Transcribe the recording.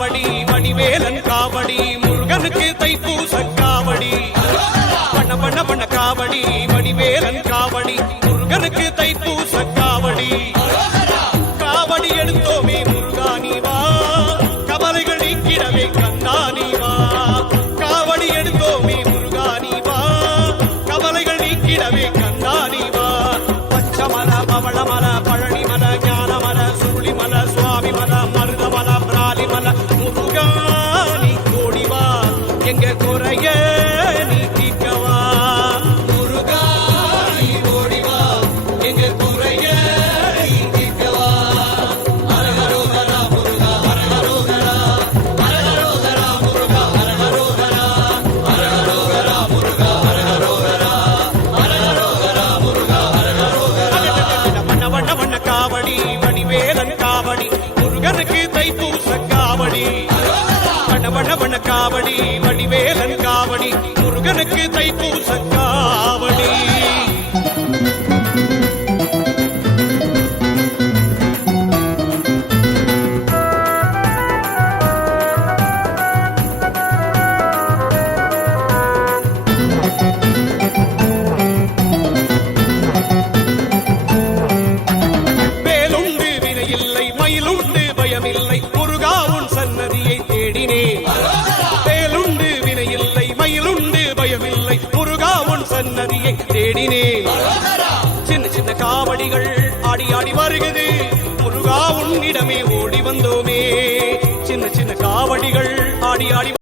காவடி மணிவேலன் காவடி முருகனுக்கு தைப்பூச காவடி. பண்ண பண்ண பண்ண காவடி மணிவேலன் காவடி முருகனுக்கு தைப்பூச காவடி. காவடி எடுத்தோமே முருகானி வா கவலைகள் நீக்கிடவே கந்தானி வா. காவடி எடுத்தோமே முருகானி வா கவலைகள் நீக்கிடவே எங்க குறைய நீ தீர்க்கவா முருகா நீ ஓடி வா. எங்க குறைய நீ தீர்க்கவா வண்ண வண்ண வண்ண காவடி காவடி. முருகனுக்கு தைப்பூச காவடி. வண்ண வண்ண காவடி வடிவே எனக்கு தைப்பூச முருகா நதியை தேடினேன். சின்ன சின்ன காவடிகள் ஆடி ஆடி வருகிறது. முருகா உன்னிடமே ஓடி வந்தோமே. சின்ன சின்ன காவடிகள் ஆடி ஆடி